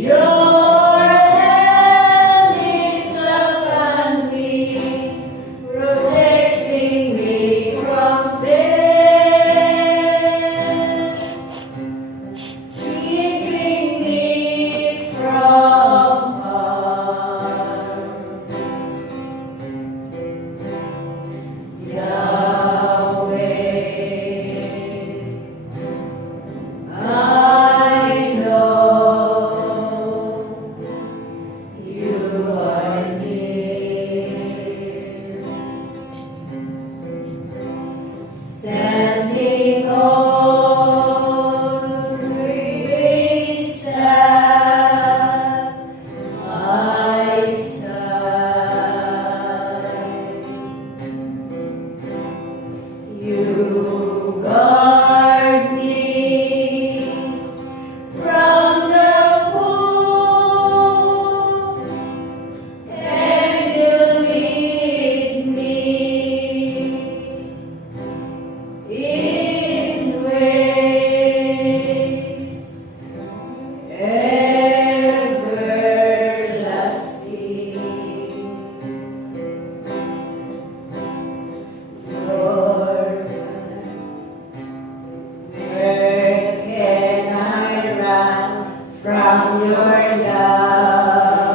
Your hand is upon me, protecting me from death, keeping me from harm. Yahweh, I know you are near, standing always at my side. You guard me from the foe, and you lead me in ways everlasting. Lord, where can I run from your love?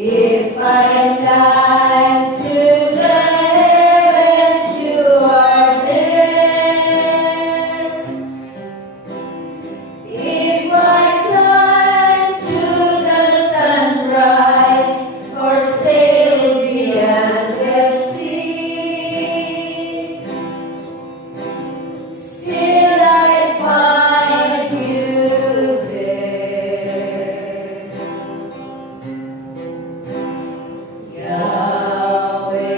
If I climb to the heavens, you are there. If I climb to the sunrise or sail beyond the sea, still I find you there. Yahweh,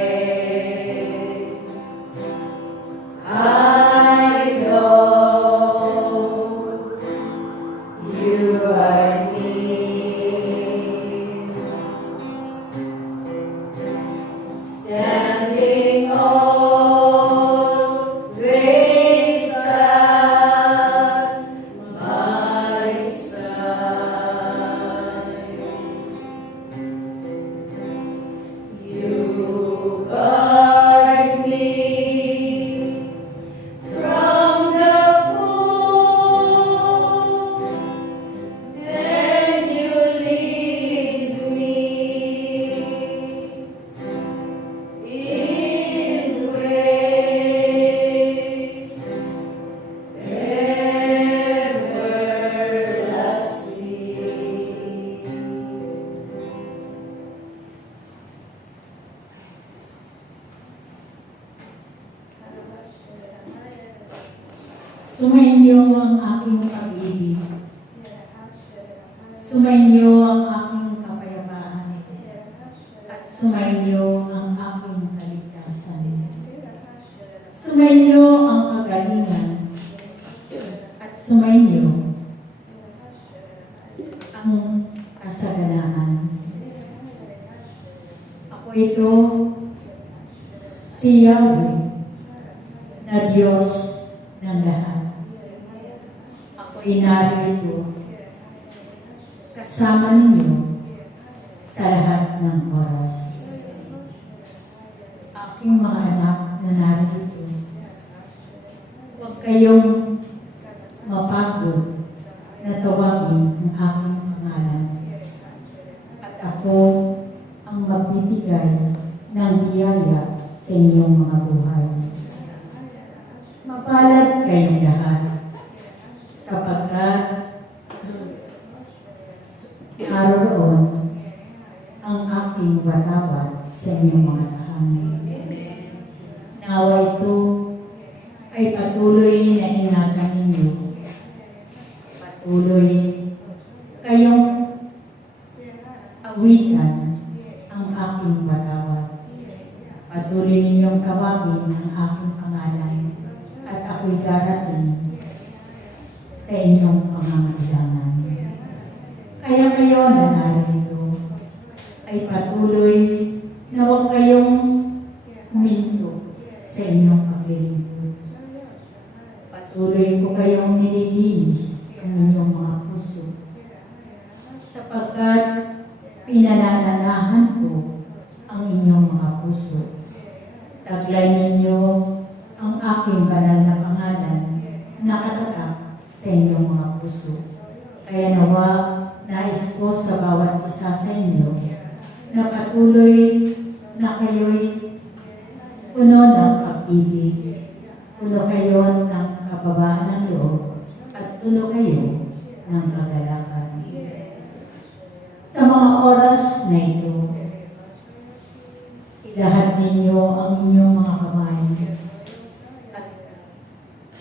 I know you are near, standing always at my side. You guard me from the foe, and you lead me in ways everlasting. Sumainyo ang aking pag-ibig. Sumainyo ang aking kapayapaan. At sumainyo ang aking kaligtasan. Sumainyo ang kagalingan. At sumainyo ang kasaganaan. Ako ito, si Yahweh, na Diyos ng lahat. Ako'y narito kasama ninyo sa lahat ng oras. Aking mga anak na narito, huwag kayong mapagod na tawagin ang aking pangalan. At ako ang magbibigay ng biyaya sa inyong mga buhay. Mapalad kayong lahat, sapagkat naroon ang aking watawat sa inyong mga tahanan. Nawa ito ay patuloy na ingatan ninyo. Patuloy kayong awitan ang aking watawat. Patuloy ninyong tawagin ang aking pangalan, at ako'y darating sa inyong pangangailangan. Kaya kayo na narito ay patuloy na huwag kayong huminto sa inyong paglilingkod. Patuloy ko kayong nililinis ang inyong puso. Taglay ninyo ang aking banal na pangalan na nakatatak sa inyong mga puso. Kaya nawa, nais ko sa bawat isa sa inyo na patuloy na kayo'y puno ng pag-ibig, puno kayo ng kababaan ng loob, at puno kayo ng kagalakan. Sa mga oras na ito, ilahad ninyo ang inyong mga kamay at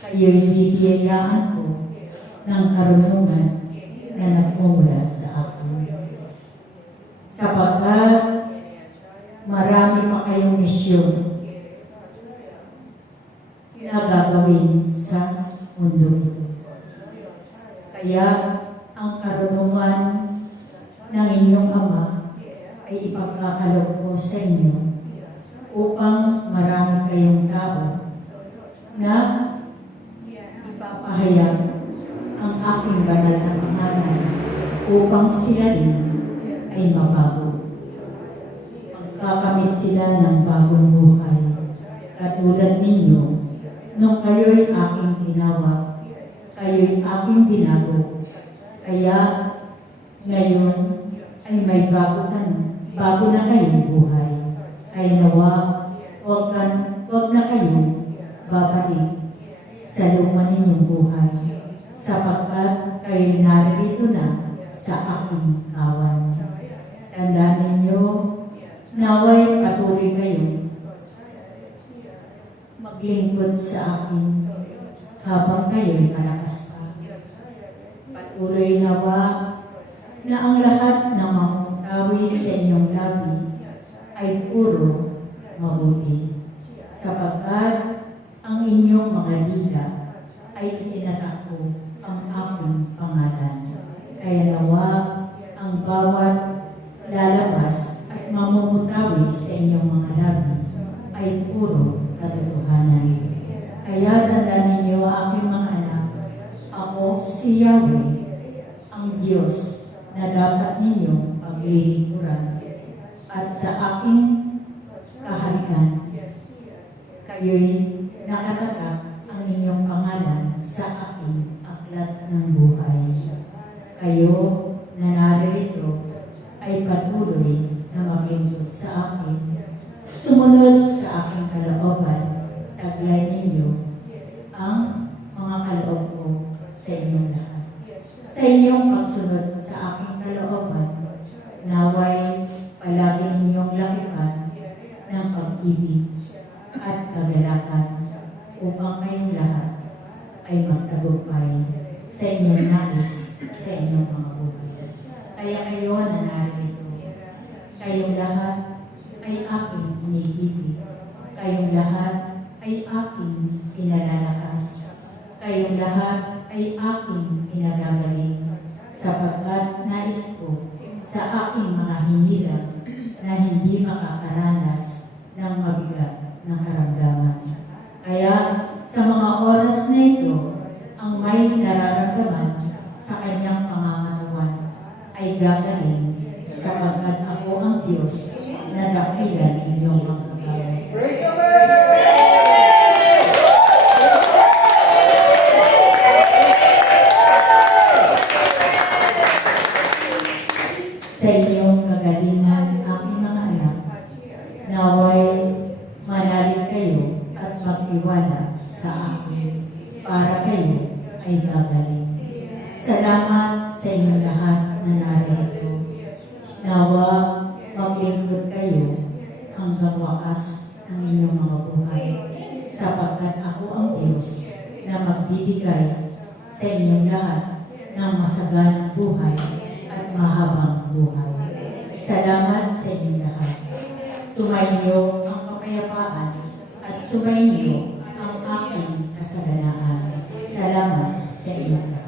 kayo'y bibiyayaan ko ng karunungan na nagmumula sa akin. Sapagkat marami pa kayong misyon na gagawin sa mundo ito. Kaya ang karunungan ng inyong Ama ay ipagkakaloob ko sa inyo upang marami kayong tao na ipapahayag ang aking banal na pangalan upang sila din ay mabago. Magkakamit sila ng bagong buhay katulad ninyo nung kayo'y aking tinawag, kayo'y aking binago. Kaya ngayon ay may bago na kayong buhay. Kaya nawa, wag na kayong babalik sa luma ninyong buhay, sapagkat kayo'y narito na sa aking kawan. Tandaan ninyo, naway patuloy kayong maglingkod sa akin habang kayo'y malakas pa. Patuloy nawa na ang lahat ng mamutawi sa inyong labi ay puro mabuti, sapagkat ang inyong mga dila ay itinatako ang aking pangalan. Kaya nawa ang bawat lalabas at mamumutawi sa inyong mga labi ay puro katotohanan. Kaya tandaan ninyo, aking mga anak, ako si Yahweh, ang Diyos na dapat ninyong paglilingkuran, at sa aking kaharian, kayo'y nakatatak ang inyong pangalan sa aking aklat ng buhay. Kayo na narito ay patuloy na maglingkod sa akin, sumunod sa aking kalooban, taglay ninyo ang mga kaloob ko sa inyong lahat. Sa inyong pagsunod sa aking kalooban, naway palagi ninyong lakipan ng pag-ibig at kagalakan upang kayong lahat ay magtagumpay sa inyong nais sa inyong mga buhay. Kaya kayo na narito, kayong lahat ay aking inibigin, kayong lahat ay aking pinalalakas, kayong lahat ay aking pinagagaling, sapagkat nais ko sa aking mga hinirang na hindi makakaranas ng mabigat na karamdaman. Kaya sa mga oras na ito, ang may nararamdaman sa kanyang pangangatawan ay gagaling, sapagkat ako ang Diyos na dakilan inyong magkakaroon. Sa inyong kagalingan, aking mga anak, naway manalig kayo at magtiwala sa akin para kayo ay gagaling. Salamat sa inyong lahat na narito. Nawa maglingkod kayo hanggang wakas ng inyong mga buhay, sapagkat ako ang Diyos na magbibigay sa inyong lahat ng masaganang buhay at mahabang buhay. Salamat sa inyong lahat. Sumainyo ang kapayapaan at sumainyo ang aking kasaganaan. Salamat sa inyong lahat.